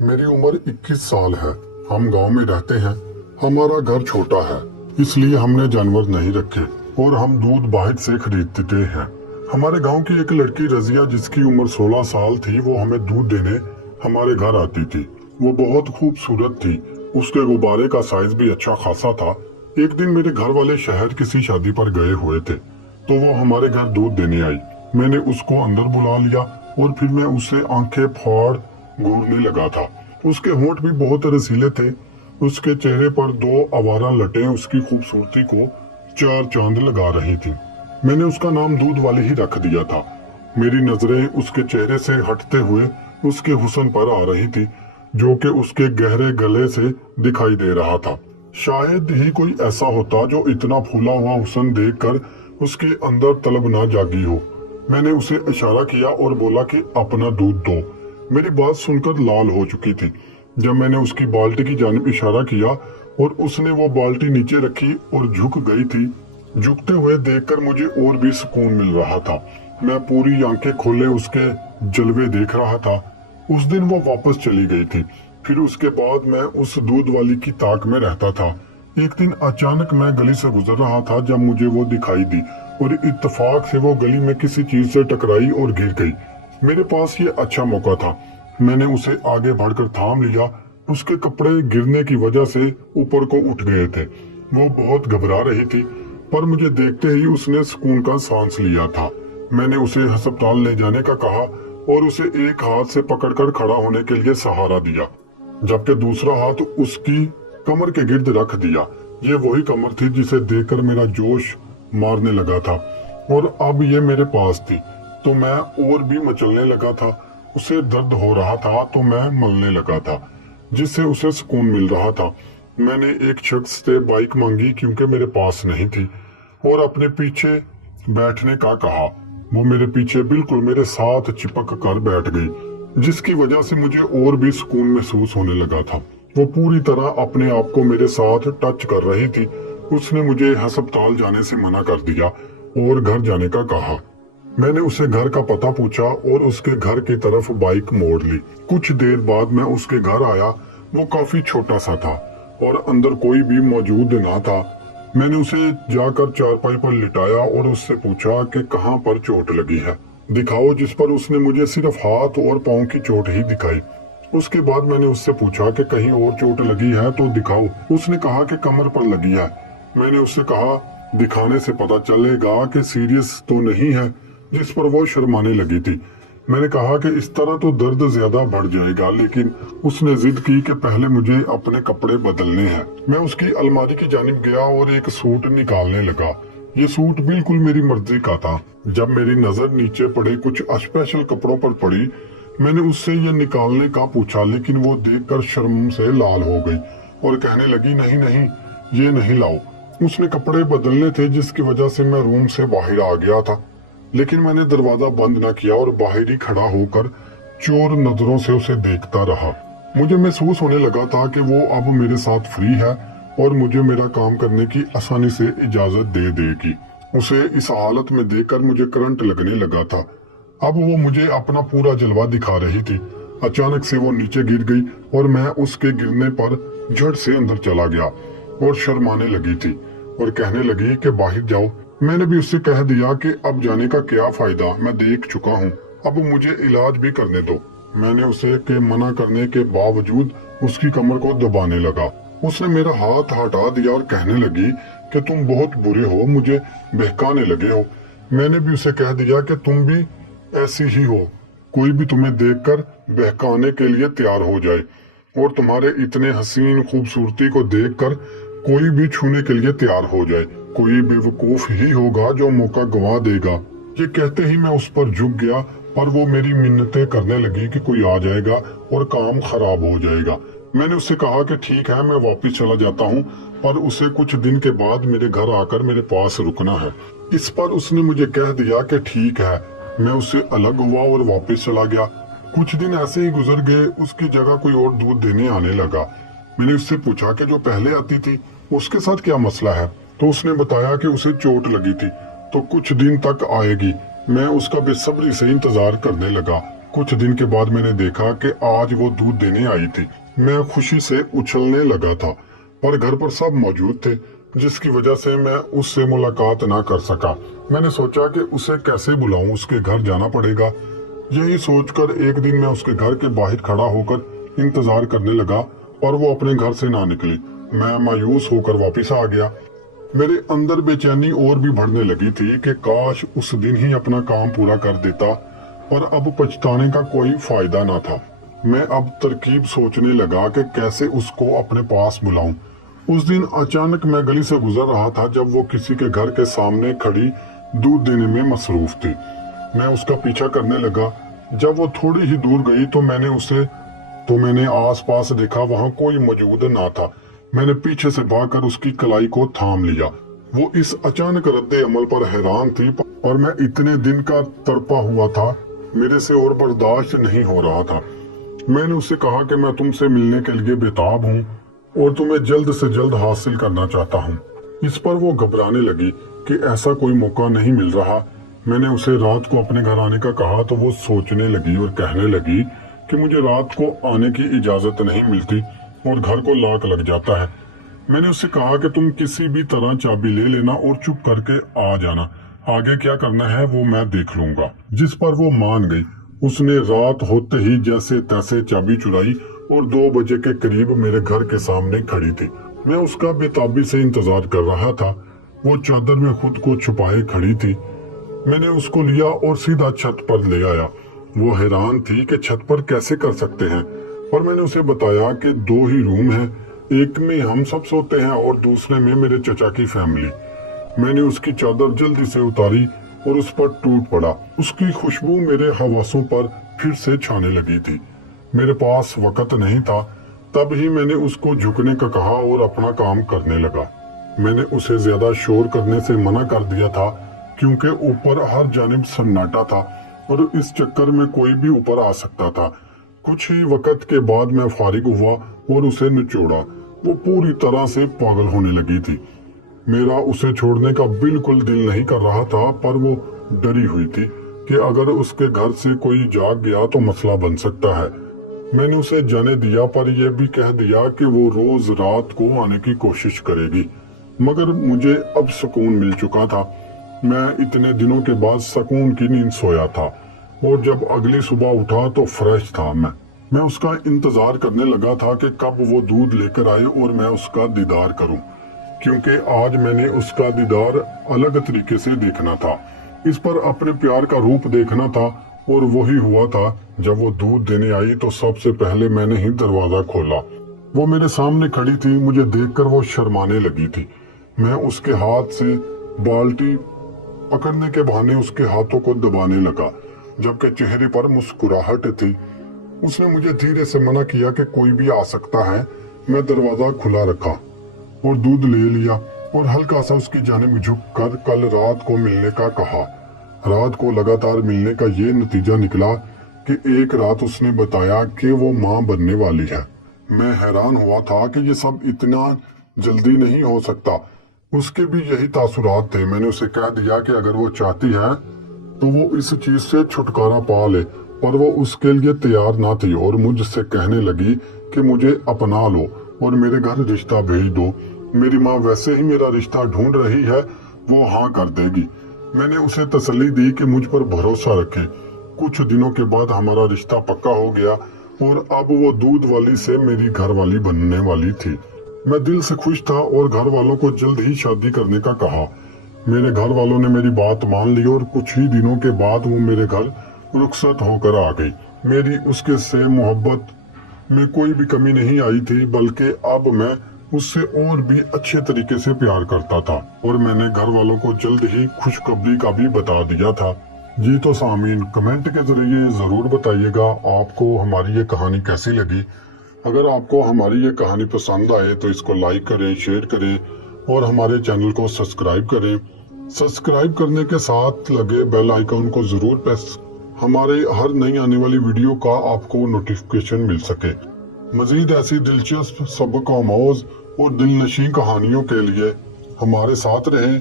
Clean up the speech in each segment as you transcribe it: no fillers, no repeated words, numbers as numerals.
मेरी उम्र 21 साल है। हम गांव में रहते हैं। हमारा घर छोटा है, इसलिए हमने जानवर नहीं रखे और हम दूध बाहर से खरीदते हैं। हमारे गांव की एक लड़की रजिया, जिसकी उम्र 16 साल थी, वो हमें दूध देने हमारे घर आती थी। वो बहुत खूबसूरत थी। उसके गुब्बारे का साइज भी अच्छा खासा था। एक दिन मेरे घर वाले शहर किसी शादी पर गए हुए थे, तो वो हमारे घर दूध देने आई। मैंने उसको अंदर बुला लिया और फिर मैं उससे आंखें फाड़ घूरने लगा था। उसके होंठ भी बहुत रसीले थे। उसके चेहरे पर दो आवारा लटें उसकी खूबसूरती को चार चांद लगा रही थी। मैंने उसका नाम दूध वाली ही रख दिया था। मेरी नजरें उसके चेहरे से हटते हुए उसके हुस्न पर आ रही थी, जो कि उसके गहरे गले से दिखाई दे रहा था। शायद ही कोई ऐसा होता जो इतना फूला हुआ हुस्न देखकर उसके अंदर तलब ना जागी हो। मैंने उसे इशारा किया और बोला कि अपना दूध दो। मेरी बात सुनकर लाल हो चुकी थी। जब मैंने उसकी बाल्टी की जानिब इशारा किया और उसने वो बाल्टी नीचे रखी और झुक गई थी, झुकते हुए देखकर मुझे और भी सुकून मिल रहा था। मैं पूरी आंखें खोले उसके जलवे देख रहा था। उस दिन वो वापस चली गई थी। फिर उसके बाद मैं उस दूध वाली की ताक में रहता था। एक दिन अचानक मैं गली से गुजर रहा था जब मुझे वो दिखाई दी और इत्तेफाक से वो गली में किसी चीज से टकराई और गिर गई। मेरे पास ये अच्छा मौका था। मैंने उसे आगे बढ़कर थाम लिया। उसके कपड़े गिरने की वजह से ऊपर को उठ गए थे। वो बहुत घबरा रही थी, पर मुझे देखते ही उसने सुकून का सांस लिया था। मैंने उसे अस्पताल ले जाने का कहा और उसे एक हाथ से पकड़कर खड़ा होने के लिए सहारा दिया, जबकि दूसरा हाथ उसकी कमर के गिर्द रख दिया। ये वही कमर थी जिसे देखकर मेरा जोश मारने लगा था, और अब ये मेरे पास थी तो मैं और भी मचलने लगा था। उसे दर्द हो रहा था तो मैं मलने लगा था, जिससे उसे सुकून मिल रहा था। मैंने एक शख्स से बाइक मांगी क्योंकि मेरे पास नहीं थी, और अपने पीछे बैठने का कहा। वो मेरे पीछे बिल्कुल मेरे साथ चिपक कर बैठ गई, जिसकी वजह से मुझे और भी सुकून महसूस होने लगा था। वो पूरी तरह अपने आप को मेरे साथ टच कर रही थी। उसने मुझे अस्पताल जाने से मना कर दिया और घर जाने का कहा। मैंने उसे घर का पता पूछा और उसके घर की तरफ बाइक मोड़ ली। कुछ देर बाद मैं उसके घर आया। वो काफी छोटा सा था और अंदर कोई भी मौजूद ना था। मैंने उसे जाकर चारपाई पर लिटाया और उससे पूछा कि कहाँ पर चोट लगी है, दिखाओ। जिस पर उसने मुझे सिर्फ हाथ और पाँव की चोट ही दिखाई। उसके बाद मैंने उससे पूछा कि कहीं और चोट लगी है तो दिखाओ। उसने कहा कि कमर पर लगी है। मैंने उससे कहा दिखाने से पता चलेगा कि सीरियस तो नहीं है, जिस पर वो शर्माने लगी थी। मैंने कहा कि इस तरह तो दर्द ज्यादा बढ़ जाएगा, लेकिन उसने जिद की कि पहले मुझे अपने कपड़े बदलने हैं। मैं उसकी अलमारी की जानिब गया और एक सूट निकालने लगा। ये सूट बिल्कुल मेरी मर्जी का था। जब मेरी नजर नीचे पड़े कुछ स्पेशल कपड़ों पर पड़ी, मैंने उससे ये निकालने का पूछा, लेकिन वो देखकर शर्म से लाल हो गई और कहने लगी नहीं नहीं, ये नहीं लाओ। उसने कपड़े बदलने थे, जिसकी वजह से मैं रूम से बाहर आ गया था, लेकिन मैंने दरवाजा बंद न किया और बाहर ही खड़ा होकर चोर नजरों से उसे देखता रहा। मुझे महसूस होने लगा था कि वो अब मेरे साथ फ्री है और मुझे मेरा काम करने की आसानी से इजाजत दे देगी। उसे इस हालत में देखकर मुझे करंट लगने लगा था। अब वो मुझे अपना पूरा जलवा दिखा रही थी। अचानक से वो नीचे गिर गई और मैं उसके गिरने पर झट से अंदर चला गया और शर्माने लगी थी और कहने लगी कि बाहर जाओ। मैंने भी उससे कह दिया कि अब जाने का क्या फायदा, मैं देख चुका हूँ, अब मुझे इलाज भी करने दो। मैंने उसे के मना करने के बावजूद उसकी कमर को दबाने लगा। उसने मेरा हाथ हटा दिया और कहने लगी कि तुम बहुत बुरे हो, मुझे बहकाने लगे हो। मैंने भी उसे कह दिया कि तुम भी ऐसी ही हो, कोई भी तुम्हें देखकर बहकाने के लिए तैयार हो जाए, और तुम्हारे इतने हसीन खूबसूरती को देखकर कोई भी छूने के लिए तैयार हो जाए। कोई बेवकूफ ही होगा जो मौका गवा देगा। ये कहते ही मैं उस पर झुक गया, पर वो मेरी मिन्नतें करने लगी कि कोई आ जाएगा और काम खराब हो जाएगा। मैंने उससे कहा कि ठीक है, मैं वापस चला जाता हूँ, पर उसे कुछ दिन के बाद मेरे घर आकर मेरे पास रुकना है। इस पर उसने मुझे कह दिया कि ठीक है। मैं उससे अलग हुआ और वापस चला गया। कुछ दिन ऐसे ही गुजर गए। उसकी जगह कोई और दूध देने आने लगा। मैंने उससे पूछा कि जो पहले आती थी उसके साथ क्या मसला है, तो उसने बताया कि उसे चोट लगी थी तो कुछ दिन तक आएगी। मैं उसका बेसब्री से इंतजार करने लगा। कुछ दिन के बाद मैंने देखा कि आज वो दूध देने आई थी। मैं खुशी से उछलने लगा था, पर घर पर सब मौजूद थे, जिसकी वजह से मैं उससे मुलाकात ना कर सका। मैंने सोचा कि उसे कैसे बुलाऊं, उसके घर जाना पड़ेगा। यही सोचकर एक दिन मैं उसके घर के बाहर खड़ा होकर इंतजार करने लगा, पर वो अपने घर से ना निकली। मैं मायूस होकर वापस आ गया। मेरे अंदर बेचैनी और भी बढ़ने लगी थी कि काश उस दिन ही अपना काम पूरा कर देता, पर अब पछताने का कोई फायदा ना था। मैं अब तरकीब सोचने लगा कि कैसे उसको अपने पास बुलाऊं। उस दिन अचानक मैं गली से गुजर रहा था जब वो किसी के घर के सामने खड़ी दूध देने में मसरूफ थी। मैं उसका पीछा करने लगा। जब वो थोड़ी ही दूर गई तो मैंने आसपास देखा, वहां कोई मौजूद ना था। मैंने पीछे से भागकर उसकी कलाई को थाम लिया। वो इस अचानक रद्दे अमल पर हैरान थी, और मैं इतने दिन का तड़पा हुआ था, मेरे से और बर्दाश्त नहीं हो रहा था। मैंने उससे कहा कि मैं तुमसे मिलने के लिए बेताब हूँ और तुम्हें जल्द से जल्द हासिल करना चाहता हूँ। इस पर वो घबराने लगी कि ऐसा कोई मौका नहीं मिल रहा। मैंने उसे रात को अपने घर आने का कहा तो वो सोचने लगी और कहने लगी कि मुझे रात को आने की इजाजत नहीं मिलती और घर को लॉक लग जाता है। मैंने उससे कहा कि तुम किसी भी तरह चाबी ले लेना और चुप करके आ जाना, आगे क्या करना है वो मैं देख लूंगा। जिस पर वो मान गई। उसने रात होते ही जैसे तैसे चाबी चुराई और 2 बजे के करीब मेरे घर के सामने खड़ी थी। मैं उसका बेताबी से इंतजार कर रहा था। वो चादर में खुद को छुपाए खड़ी थी। मैंने उसको लिया और सीधा छत पर ले आया। वो हैरान थी कि छत पर कैसे कर सकते हैं, पर मैंने उसे बताया कि 2 ही रूम हैं, एक में हम सब सोते हैं और दूसरे में मेरे चचा की फैमिली। मैंने उसकी चादर जल्दी से उतारी और उस पर टूट पड़ा। उसकी खुशबू मेरे हवासों पर फिर से छाने लगी थी। मेरे पास वक्त नहीं था। तब ही मैंने उसको झुकने का कहा और अपना काम करने लगा। मैंने उसे ज्यादा शोर करने से मना कर दिया था, क्योंकि ऊपर हर जानिब सन्नाटा था और इस चक्कर में कोई भी ऊपर आ सकता था। कुछ ही वक्त के बाद मैं फारिग हुआ और उसे निचोड़ा। वो पूरी तरह से पागल होने लगी थी। मेरा उसे छोड़ने का बिल्कुल दिल नहीं कर रहा था, पर वो डरी हुई थी कि अगर उसके घर से कोई जाग गया तो मसला बन सकता है। मैंने उसे जाने दिया, पर यह भी कह दिया कि वो रोज रात को आने की कोशिश करेगी। मगर मुझे अब सुकून मिल चुका था। मैं इतने दिनों के बाद सुकून की नींद सोया था और जब अगली सुबह उठा तो फ्रेश था। मैं उसका इंतजार करने लगा था कि कब वो दूध लेकर आए और मैं उसका दीदार करूं, क्योंकि आज मैंने उसका दीदार अलग तरीके से देखना था। इस पर अपने प्यार का रूप देखना था, और वही हुआ था। जब वो दूध देने आई तो सबसे पहले मैंने ही दरवाजा खोला। वो मेरे सामने खड़ी थी। मुझे देखकर वो शर्माने लगी थी। मैं उसके हाथ से बाल्टी पकड़ने के बहाने उसके हाथों को दबाने लगा, जबकि चेहरे पर मुस्कुराहट थी। उसने मुझे धीरे से मना किया कि कोई भी आ सकता है। मैं दरवाजा खुला रखा और दूध ले लिया और हल्का सा उसकी जानिब झुककर कल रात को मिलने का कहा। रात को लगातार मिलने का ये नतीजा निकला कि एक रात उसने बताया कि वो माँ बनने वाली है। मैं हैरान हुआ था कि ये सब इतना जल्दी नहीं हो सकता। उसके भी यही तासुरात थे। मैंने उसे कह दिया कि अगर वो चाहती है तो वो इस चीज से छुटकारा पा ले, पर वो उसके लिए तैयार ना थी और मुझसे कहने लगी कि मुझे अपना लो और मेरे घर रिश्ता भेज दो। मेरी माँ वैसे ही मेरा रिश्ता ढूंढ रही है, वो हाँ कर देगी। मैंने उसे तसल्ली दी कि मुझ पर भरोसा रखे। कुछ दिनों के बाद हमारा रिश्ता पक्का हो गया और अब वो दूध वाली से मेरी घर वाली बनने वाली थी। मैं दिल से खुश था और घर वालों को जल्द ही शादी करने का कहा। मेरे घर वालों ने मेरी बात मान ली और कुछ ही दिनों के बाद वो मेरे घर रुखसत होकर आ गई। मेरी उसके से मोहब्बत में कोई भी कमी नहीं आई थी, बल्कि अब मैं उससे और भी अच्छे तरीके से प्यार करता था और मैंने घर वालों को जल्द ही खुशखबरी का भी बता दिया था। जी तो सामीन, कमेंट के जरिए जरूर बताइएगा आपको हमारी ये कहानी कैसी लगी। अगर आपको हमारी ये कहानी पसंद आए तो इसको लाइक करें, शेयर करें और हमारे चैनल को सब्सक्राइब करें। सब्सक्राइब करने के साथ लगे बेल आइकन को जरूर प्रेस, हमारे हर नई आने वाली वीडियो का आपको नोटिफिकेशन मिल सके। मजीद ऐसी दिलचस्प, सबक आमोज और दिलनशी कहानियों के लिए हमारे साथ रहें।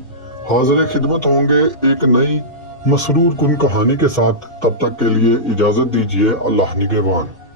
हाजिर खिदमत होंगे एक नई مسرور کن کہانی کے ساتھ، تب تک کے لیے اجازت دیجیے، اللہ نگہبان۔